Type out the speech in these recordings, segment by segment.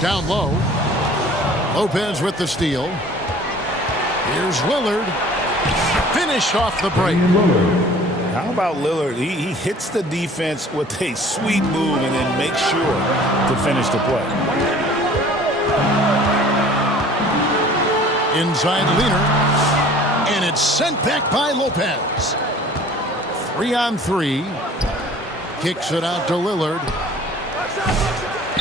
Down low. Lopez with the steal. Here's Lillard. Finished off the break. How about Lillard? He hits the defense with a sweet move and then makes sure to finish the play. Inside leaner. And it's sent back by Lopez. 3-on-3. Kicks it out to Lillard.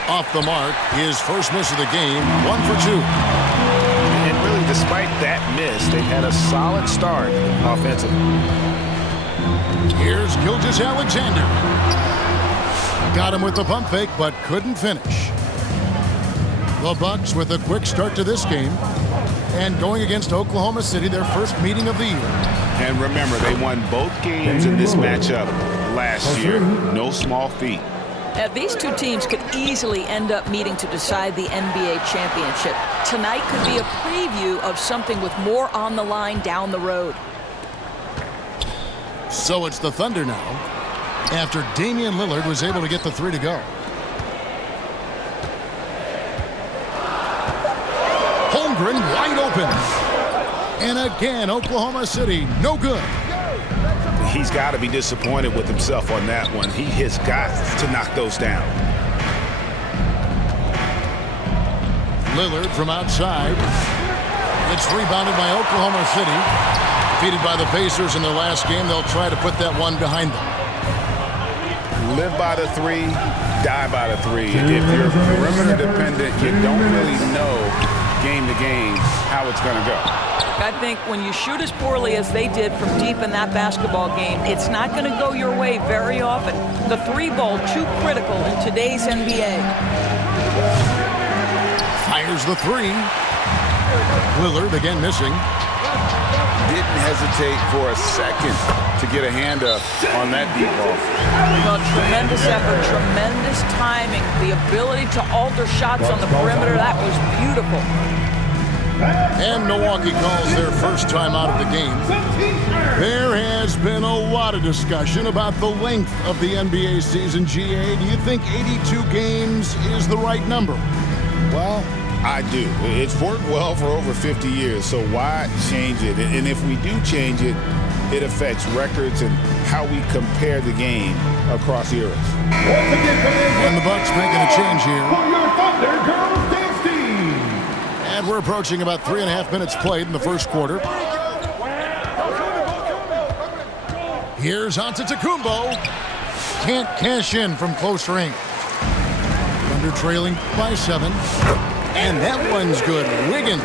Off the mark. His first miss of the game. 1 for 2. And really, despite that miss, they've had a solid start offensively. Here's Gilgeous-Alexander. Got him with the pump fake, but couldn't finish. The Bucks with a quick start to this game. And going against Oklahoma City, their first meeting of the year. And remember, they won both games in this matchup last year. No small feat. These two teams could easily end up meeting to decide the NBA championship. Tonight could be a preview of something with more on the line down the road. So it's the Thunder now, after Damian Lillard was able to get the 3 to go. Holmgren wide open. And again, Oklahoma City, no good. He's got to be disappointed with himself on that one. He has got to knock those down. Lillard from outside. It's rebounded by Oklahoma City. Defeated by the Pacers in their last game, they'll try to put that one behind them. Live by the 3, die by the 3. If you're perimeter dependent, you don't really know game to game how it's going to go. I think when you shoot as poorly as they did from deep in that basketball game, it's not going to go your way very often. The 3 ball too critical in today's NBA. Fires the 3. Lillard again missing. Didn't hesitate for a second to get a hand up on that deep ball. Well, tremendous effort, tremendous timing, the ability to alter shots on the perimeter. That was beautiful. And Milwaukee calls their first time out of the game. There has been a lot of discussion about the length of the NBA season, GA. Do you think 82 games is the right number? Well, I do. It's worked well for over 50 years, so why change it? And if we do change it, it affects records and how we compare the game across eras. And the Bucks making a change here. And we're approaching about 3.5 minutes played in the first quarter. Here's Antetokounmpo. Can't cash in from close range. Thunder trailing by 7. And that one's good. Wiggins.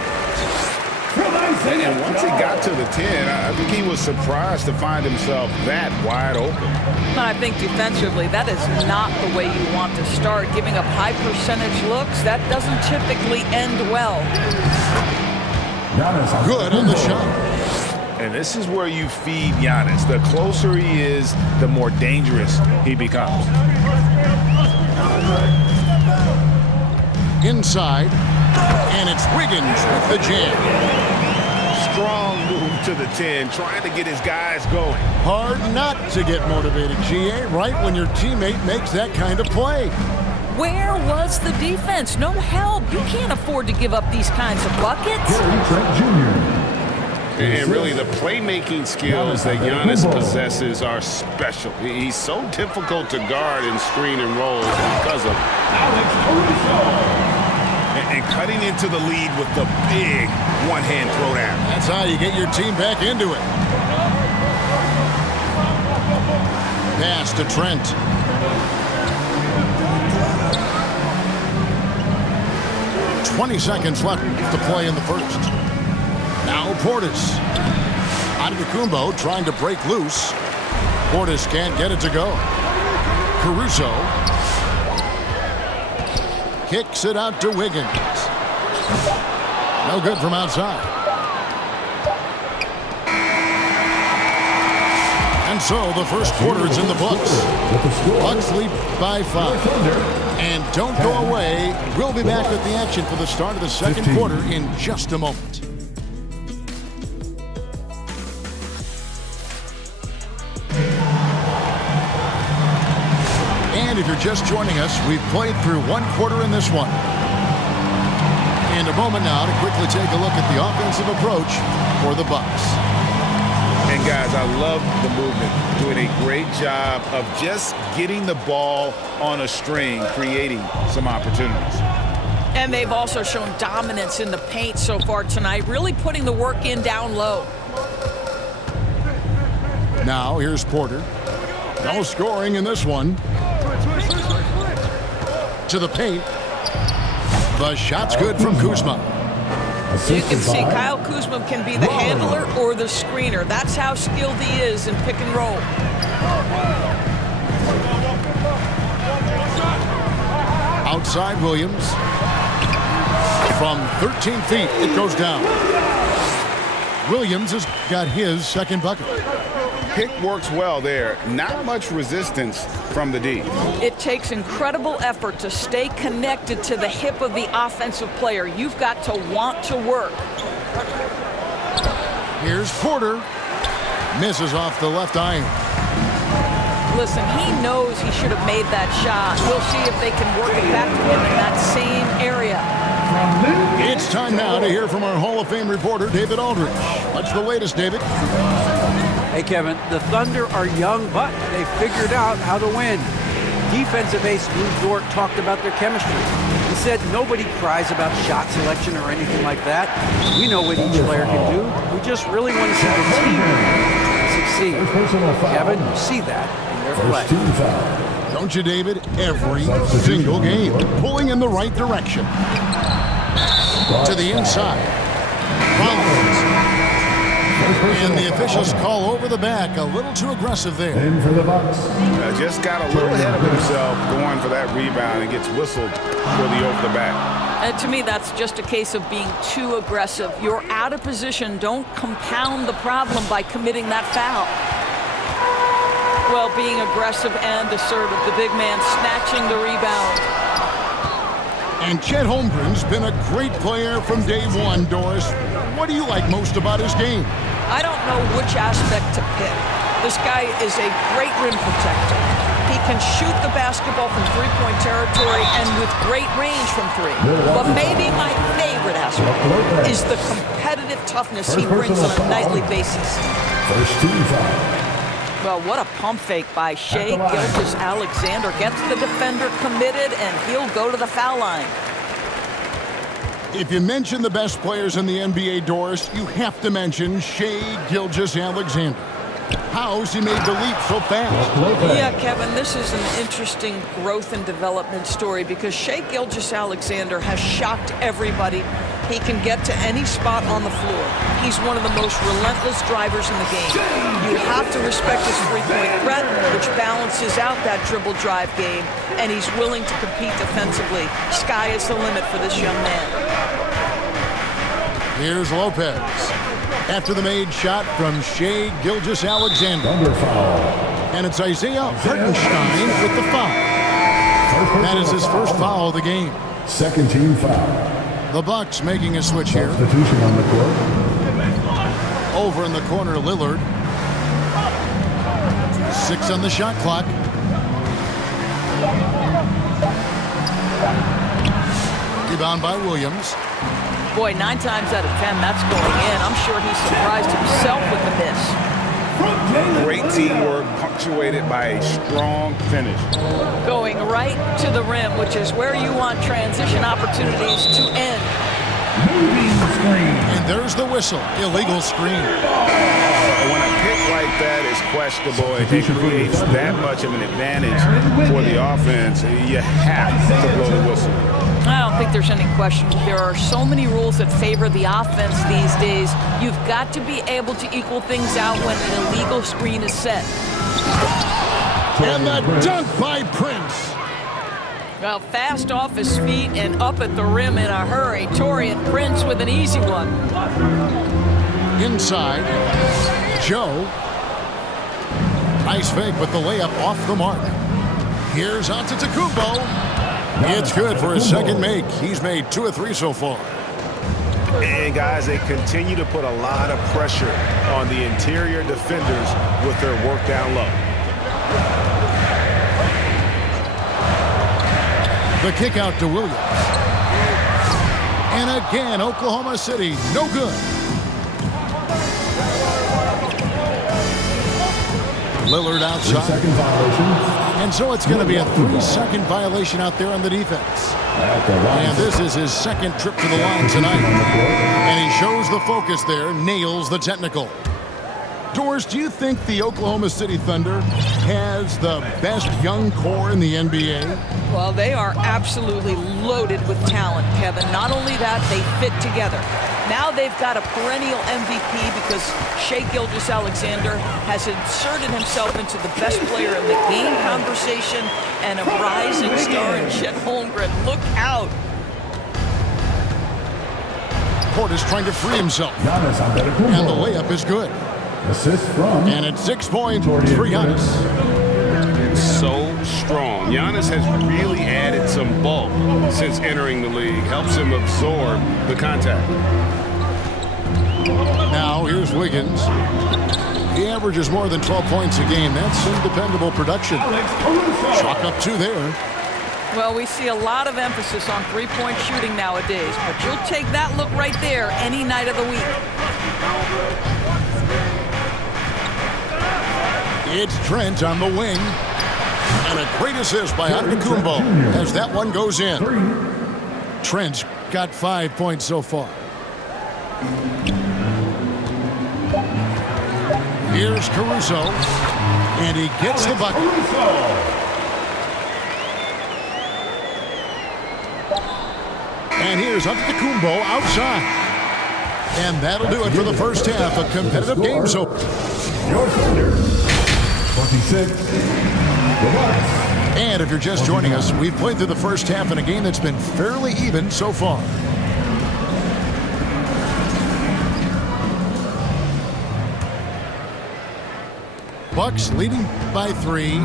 And once he got to the 10, I think he was surprised to find himself that wide open. I think defensively, that is not the way you want to start. Giving up high percentage looks, that doesn't typically end well. Good on the shot. And this is where you feed Giannis. The closer he is, the more dangerous he becomes. Inside. And it's Wiggins with the jam. Strong move to the 10, trying to get his guys going. Hard not to get motivated, GA, right when your teammate makes that kind of play. Where was the defense? No help. You can't afford to give up these kinds of buckets. And really, the playmaking skills that Giannis possesses are special. He's so difficult to guard and screen and roll because of and cutting into the lead with the big one-hand throwdown. That's how you get your team back into it. Pass to Trent. "20 seconds left to play in the first. Now Portis. Antetokounmpo trying to break loose. Portis can't get it to go. Caruso kicks it out to Wiggins. No good from outside. And so the first quarter is in the books. Bucks lead by 5. And don't go away. We'll be back with the action for the start of the second quarter in just a moment. And if you're just joining us, we've played through one quarter in this one. And a moment now to quickly take a look at the offensive approach for the Bucks. And guys, I love the movement. Doing a great job of just getting the ball on a string, creating some opportunities. And they've also shown dominance in the paint so far tonight, really putting the work in down low. Now here's Porter. No scoring in this one. To the paint. The shot's good from Kuzma. You can see Kyle Kuzma can be the handler or the screener. That's how skilled he is in pick and roll. Outside Williams. From 13 feet, it goes down. Williams has got his second bucket. Pick works well there. Not much resistance from the D. It takes incredible effort to stay connected to the hip of the offensive player. You've got to want to work. Here's Porter. Misses off the left iron. Listen, he knows he should have made that shot. We'll see if they can work it back to him in that same area. It's time now to hear from our Hall of Fame reporter, David Aldridge. What's the latest, David? Hey, Kevin, the Thunder are young, but they figured out how to win. Defensive ace Lou Dort talked about their chemistry. He said nobody cries about shot selection or anything like that. We know what each player can do. We just really want to see the team succeed. Kevin, you see that in their play. Don't you, David? Every single game. Pulling in the right direction. To the inside. Collins. And the officials call over the back. A little too aggressive there. Just got a little ahead of himself going for that rebound and gets whistled for the over the back. To me, that's just a case of being too aggressive. You're out of position. Don't compound the problem by committing that foul. Well, being aggressive and assertive. The big man snatching the rebound. And Chet Holmgren's been a great player from day one, Doris. What do you like most about his game? I don't know which aspect to pick. This guy is a great rim protector. He can shoot the basketball from three-point territory and with great range from three. But maybe my favorite aspect is the competitive toughness he brings on a nightly basis. First team foul. Well, what a pump fake by Shai Gilgeous-Alexander. Gets the defender committed, and he'll go to the foul line. If you mention the best players in the NBA, Doris, you have to mention Shai Gilgeous-Alexander. How's he made the leap so fast? Yeah, Kevin, this is an interesting growth and development story because Shai Gilgeous-Alexander has shocked everybody. He can get to any spot on the floor. He's one of the most relentless drivers in the game. You have to respect his three-point threat, which balances out that dribble drive game, and he's willing to compete defensively. Sky is the limit for this young man. Here's Lopez. After the made shot from Shai Gilgeous-Alexander. And it's Isaiah Hartenstein with the foul. That is his first foul of the game. Second team foul. The Bucks making a switch here. Substitution on the court. Over in the corner, Lillard. 6 on the shot clock. Rebound by Williams. Boy, 9 times out of 10, that's going in. I'm sure he's surprised himself with the miss. Great teamwork punctuated by a strong finish. Going right to the rim, which is where you want transition opportunities to end. And there's the whistle. Illegal screen. When a pick like that is questionable, it creates that much of an advantage for the offense. You have to blow the whistle. I don't think there's any question. There are so many rules that favor the offense these days. You've got to be able to equal things out when an illegal screen is set. And the dunk by Prince. Well, fast off his feet and up at the rim in a hurry. Taurean Prince with an easy one. Inside, Joe. Nice fake, but the layup off the mark. Here's Antetokounmpo. It's good for his second make. He's made 2 of 3 so far. And guys, they continue to put a lot of pressure on the interior defenders with their work down low. The kick out to Williams. And again, Oklahoma City, no good. Lillard outside. 3-second violation. And so it's going to be a 3-second violation out there on the defense. And this is his second trip to the line tonight. And he shows the focus there, nails the technical. Doris, do you think the Oklahoma City Thunder has the best young core in the NBA? Well, they are absolutely loaded with talent, Kevin. Not only that, they fit together. Now they've got a perennial MVP because Shai Gilgeous-Alexander has inserted himself into the best player in the game conversation and a rising star in Chet Holmgren. Look out. Portis trying to free himself. Giannis And the layup is good. Assist from. And it's 6 points for Giannis. So strong. Giannis has really added some bulk since entering the league. Helps him absorb the contact. Now here's Wiggins. He averages more than 12 points a game. That's some dependable production. Chalk up 2 there. Well, we see a lot of emphasis on three-point shooting nowadays, but you'll take that look right there any night of the week. It's Trent on the wing. And a great assist by Antetokounmpo as that one goes in. Trent's got 5 points so far. Here's Caruso. And he gets the bucket. And here's Antetokounmpo outside. And that'll do it for the first half. A competitive game so Your Thunder. 26. The Bucks. And if you're just joining us, we've played through the first half in a game that's been fairly even so far. Bucks leading by 3.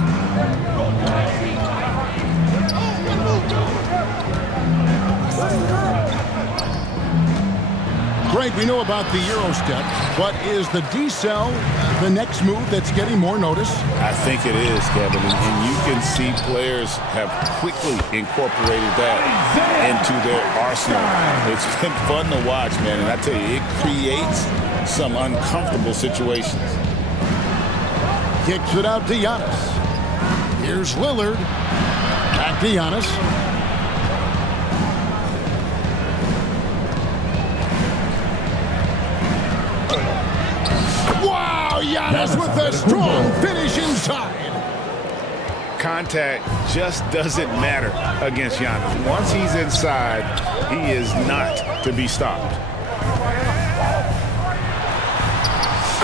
Greg, we know about the Euro step, but is the decel the next move that's getting more notice? I think it is, Kevin, and you can see players have quickly incorporated that into their arsenal. It's been fun to watch, man, and I tell you, it creates some uncomfortable situations. Kicks it out to Giannis. Here's Lillard. Back to Giannis. Wow, Giannis with a strong finish inside. Contact just doesn't matter against Giannis. Once he's inside, he is not to be stopped.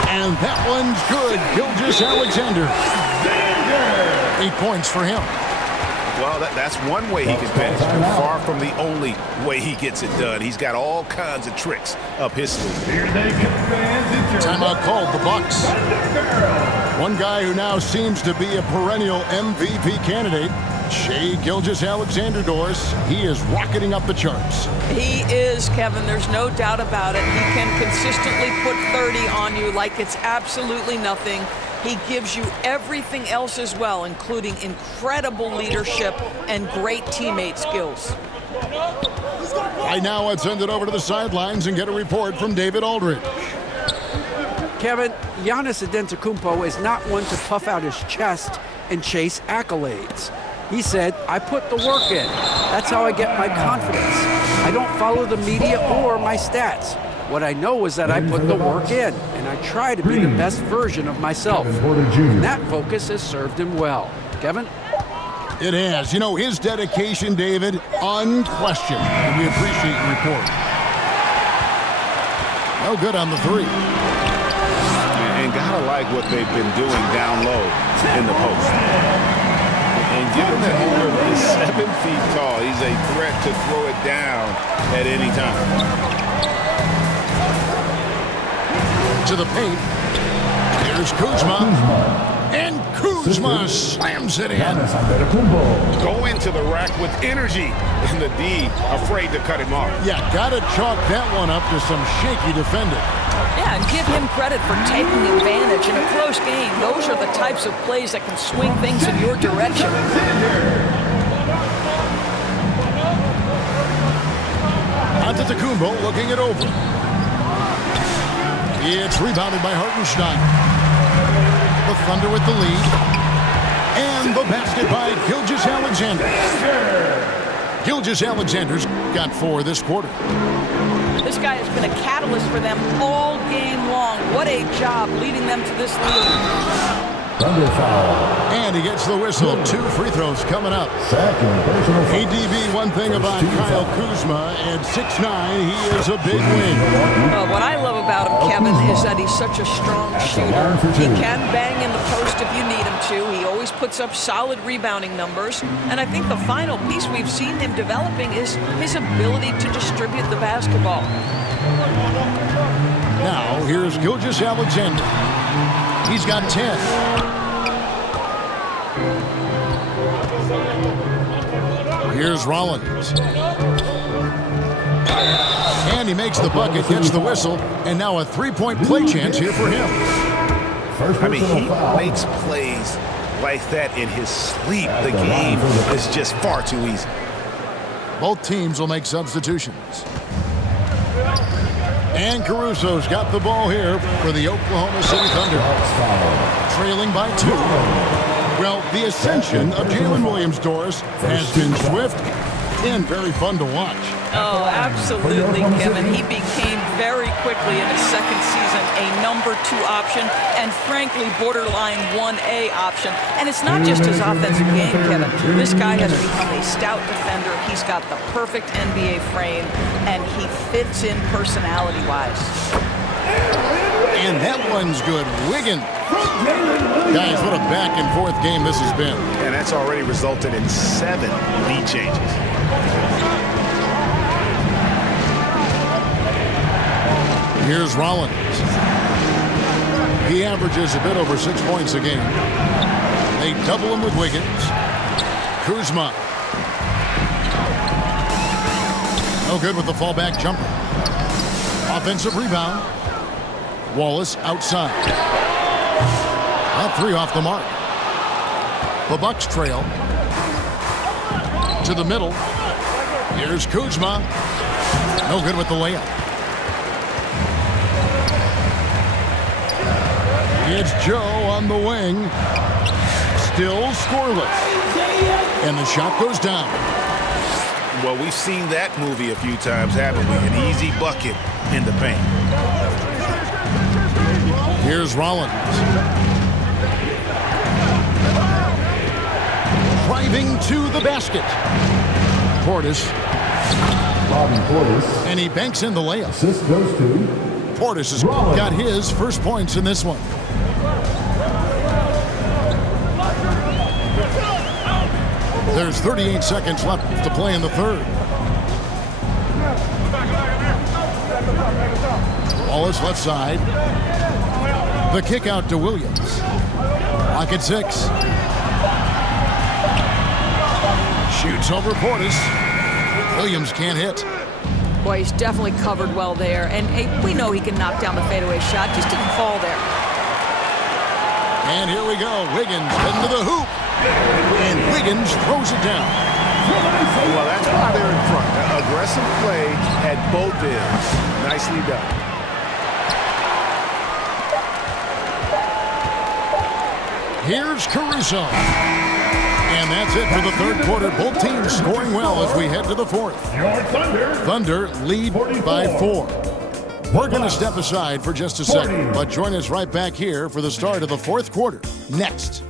And that one's good. Gilgeous-Alexander. 8 points for him. Well, that's one way he can finish, but far from the only way he gets it done. He's got all kinds of tricks up his sleeve. Timeout called, the Bucks. One guy who now seems to be a perennial MVP candidate, Shai Gilgeous-Alexander, Doris. He is rocketing up the charts. He is, Kevin. There's no doubt about it. He can consistently put 30 on you like it's absolutely nothing. He gives you everything else as well, including incredible leadership and great teammate skills. Right now, let's send it over to the sidelines and get a report from David Aldridge. Kevin, Giannis Antetokounmpo is not one to puff out his chest and chase accolades. He said, I put the work in. That's how I get my confidence. I don't follow the media or my stats. What I know is that I put the work in, and I try to be the best version of myself. And that focus has served him well. Kevin? It has. You know, his dedication, David, unquestioned. And we appreciate your report. No good on the 3. And gotta like what they've been doing down low in the post. And given that Holmgren is 7 feet tall, he's a threat to throw it down at any time. To the paint. Here's Kuzma. And Kuzma slams it in. Go into the rack with energy. And the D afraid to cut him off. Yeah, gotta chalk that one up to some shaky defending. Yeah, and give him credit for taking advantage in a close game. Those are the types of plays that can swing things in your direction. Antetokounmpo looking it over. It's rebounded by Hartenstein. The Thunder with the lead. And the basket by Gilgeous-Alexander. Gilgeous-Alexander's got 4 this quarter. This guy has been a catalyst for them all game long. What a job leading them to this lead. Thunder foul. And he gets the whistle. 2 free throws coming up. Second personal foul. ADB, one thing about Kyle Kuzma, at 6'9", he is a big wing. What I love about him, Kevin, is that he's such a strong shooter. He can bang in the post if you need him to. He always puts up solid rebounding numbers. And I think the final piece we've seen him developing is his ability to distribute the basketball. Now, here's Gilgeous-Alexander. He's got 10. Here's Rollins. And he makes the bucket, gets the whistle, and now a 3-point play chance here for him. I mean, he makes plays like that in his sleep. The game is just far too easy. Both teams will make substitutions. And Caruso's got the ball here for the Oklahoma City Thunder. Trailing by 2. Well, the ascension of Jalen Williams-Doris has been swift and very fun to watch. Oh, absolutely, Kevin. He became very quickly in his second season a number 2 option and, frankly, borderline 1A option. And it's not just his offensive game, Kevin. This guy has become a stout defender. He's got the perfect NBA frame, and he fits in personality-wise. And that one's good. Wiggins. Guys, what a back-and-forth game this has been. And that's already resulted in 7 lead changes. Here's Rollins. He averages a bit over 6 points a game. They double him with Wiggins. Kuzma. No good with the fallback jumper. Offensive rebound. Wallace outside. That 3 off the mark. The Bucks trail. To the middle. Here's Kuzma. No good with the layup. It's Joe on the wing. Still scoreless. And the shot goes down. Well, we've seen that movie a few times, haven't we? An easy bucket in the paint. Here's Rollins. Driving to the basket. Portis. Bobby Portis. And he banks in the layup. Assist goes to Portis has got his first points in this one. There's 38 seconds left to play in the third. Wallace left side. The kick out to Williams. Clock at 6. Shoots over Portis. Williams can't hit. Boy, he's definitely covered well there. And hey, we know he can knock down the fadeaway shot. Just didn't fall there. And here we go. Wiggins heading to the hoop. And Wiggins throws it down. Well, that's why they're in front. Aggressive play at both ends. Nicely done. Here's Caruso. And that's it for the third quarter. Both teams scoring well as we head to the fourth. your Thunder. Thunder lead by 4. We're going to step aside for just a second, but join us right back here for the start of the fourth quarter. Next.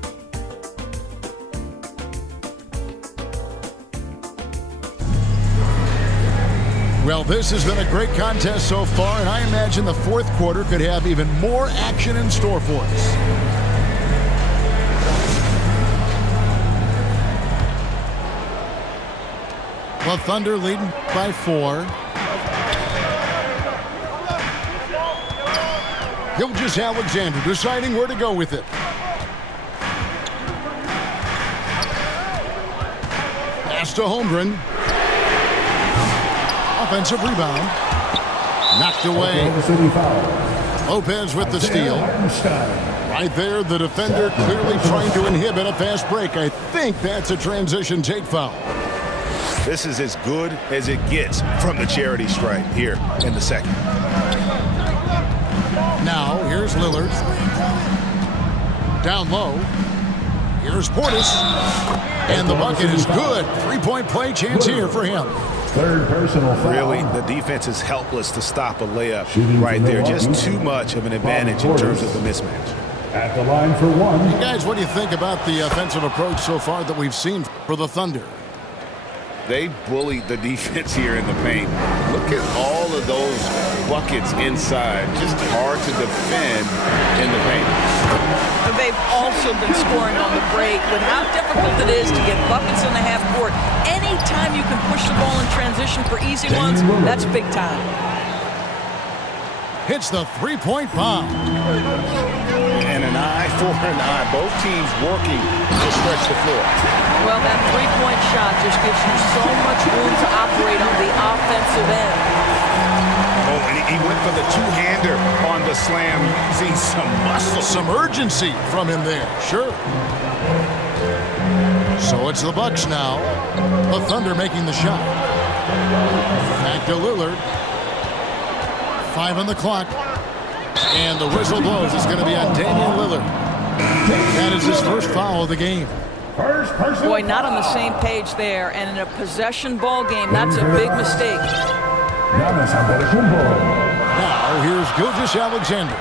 Well, this has been a great contest so far, and I imagine the fourth quarter could have even more action in store for us. The Thunder leading by 4. Gilgeous-Alexander deciding where to go with it. Pass to Holmgren. Offensive rebound. Knocked away. Lopez with the steal. Right there, the defender clearly trying to inhibit a fast break. I think that's a transition take foul. This is as good as it gets from the charity stripe here in the second. Now, here's Lillard. Down low. Here's Portis. And the bucket is good. Three-point play chance here for him. Third personal foul. Really, the defense is helpless to stop a layup Shooting right there. Milwaukee. Just too much of an advantage in terms of the mismatch. At the line for one. Hey guys, what do you think about the offensive approach so far that we've seen for the Thunder? They bullied the defense here in the paint. Look at all of those buckets inside. Just hard to defend in the paint. They've also been scoring on the break. With how difficult it is to get buckets in the half court, anytime you can push the ball in transition for easy ones, that's big time. Hits the three-point bomb. And an eye for an eye. Both teams working to stretch the floor. Well, that three-point shot just gives you so much room to operate on the offensive end. Oh, and he went for the two-hander on the slam, using some muscle. Some urgency from him there, sure. So it's the Bucks now. The Thunder making the shot. Back to Lillard. 5 on the clock. And the whistle blows. It's going to be on Damian Lillard. That is his first foul of the game. First personal Boy, not on the same page there. And in a possession ball game, that's a big mistake. Giannis Antetokounmpo. Now here's Gilgeous-Alexander.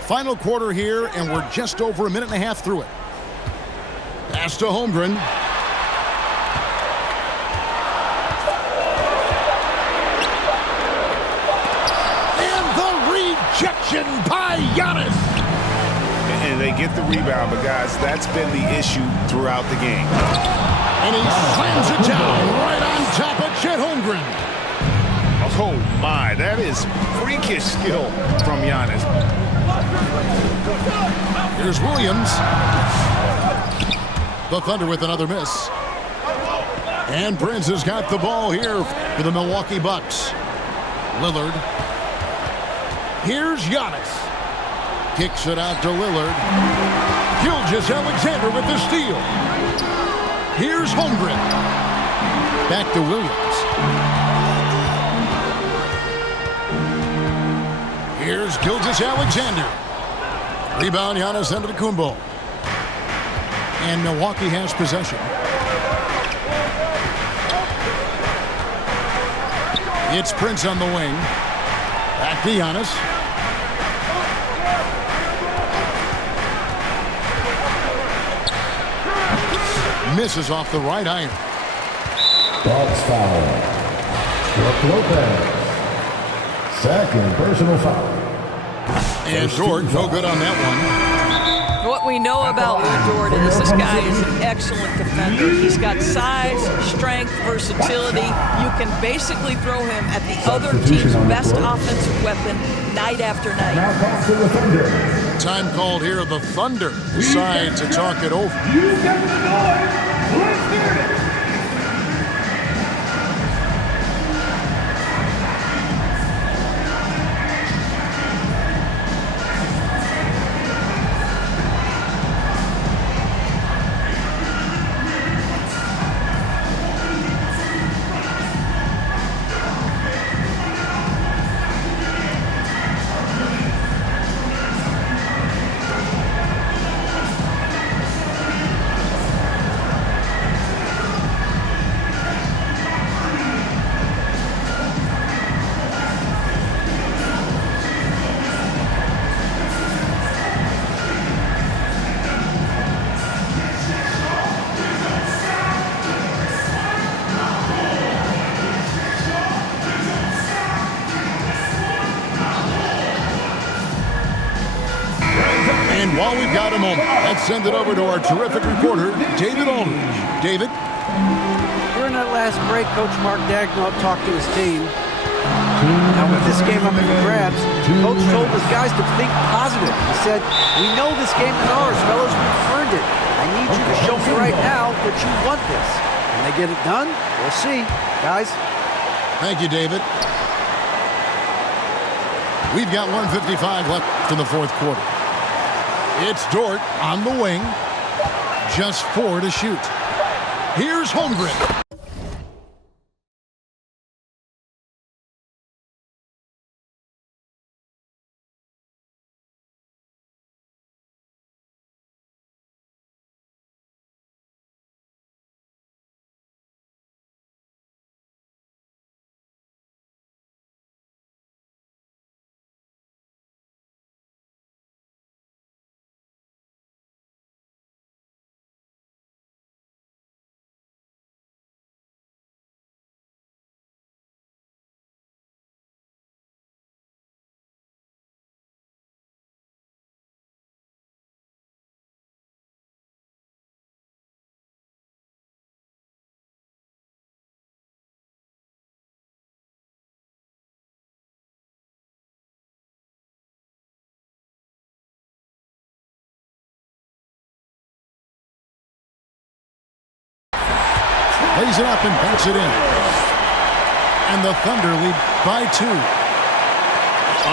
Final quarter here, and we're just over a minute and a half through it. Pass to Holmgren. And the rejection by Giannis. And they get the rebound, but guys, that's been the issue throughout the game. And he slams it down right on top of Chet Holmgren. Oh my, that is freakish skill from Giannis. Here's Williams. The Thunder with another miss. And Prince has got the ball here for the Milwaukee Bucks. Lillard. Here's Giannis. Kicks it out to Lillard. Gilgeous-Alexander with the steal. Here's Holmgren. Back to Williams. Here's Gilgeous-Alexander. Rebound, Giannis Antetokounmpo. And Milwaukee has possession. It's Prince on the wing. Back to Giannis. Misses off the right iron. Bucks foul. Brook Lopez. Second personal foul. And Dort, no good on that one. What we know about Lou Dort is this guy is an excellent defender. He's got size, strength, versatility. You can basically throw him at the other team's best offensive weapon night after night. Now back to the Thunder. Time called here. The Thunder decide to talk it over. You get the noise. Let's hear it. And while we've got a moment, let's send it over to our terrific reporter, David Aldridge. David? During that last break, Coach Mark Daigneault talked to his team. Now, with this game up in the grabs, Coach told his guys to think positive. He said, "We know this game is ours, fellas. We've earned it. I need you to show me right now that you want this. Can they get it done? We'll see. Guys." Thank you, David. We've got 1:55 left in the fourth quarter. It's Dort on the wing. just 4 to shoot. Here's Holmgren. Lays it up and banks it in. And the Thunder lead by 2.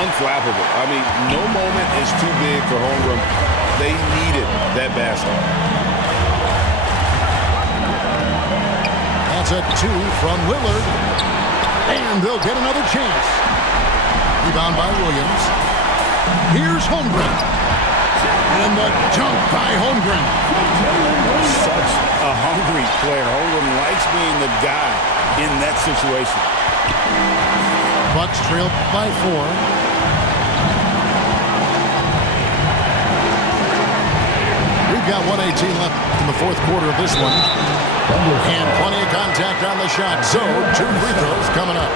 Unflappable. I mean, no moment is too big for Holmgren. They needed that basket. That's a 2 from Lillard. And they'll get another chance. Rebound by Williams. Here's Holmgren. And the dunk by Holmgren. Such a hungry player. Holmgren likes being the guy in that situation. Bucks trail by 4. We've got 1:18 left in the fourth quarter of this one. And plenty of contact on the shot. So 2 free throws coming up.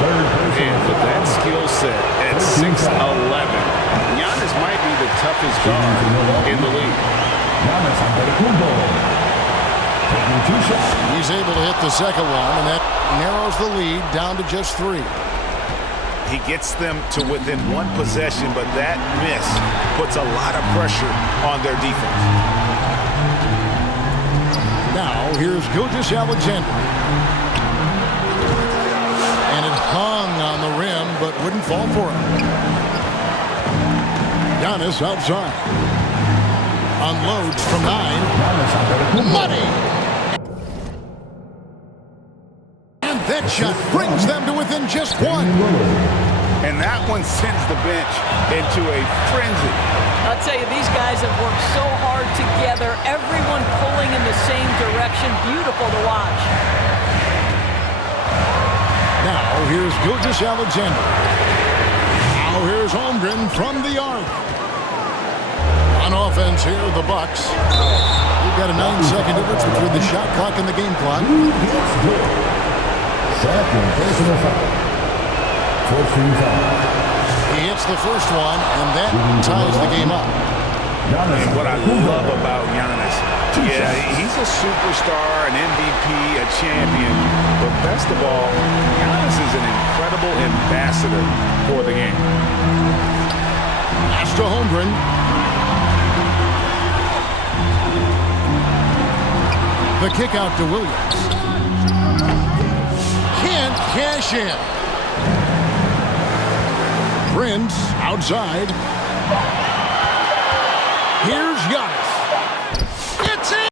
And with that skill set at 6'11", Giannis might be the toughest guard in the league. He's able to hit the second one, and that narrows the lead down to just 3. He gets them to within 1 possession, but that miss puts a lot of pressure on their defense. Now, here's Gilgeous-Alexander. And it hung on the rim, but wouldn't fall for him. Giannis outside. Unloads from 9. Money! And that shot brings them to within just 1. And that one sends the bench into a frenzy. I'll tell you, these guys have worked so hard together. Everyone pulling in the same direction. Beautiful to watch. Now, here's Gilgeous-Alexander. Now, here's Holmgren from the arc. On offense here, the Bucks. We've got a 9-second difference between the shot clock and the game clock. Second personal foul. He hits the first one, and that ties the game up. And what I love about Giannis, yeah, he's a superstar, an MVP, a champion, but best of all, Giannis is an incredible ambassador for the game. Pass to Holmgren. The kick out to Williams. Can't cash in. Prince outside. Here's Giannis. It's in.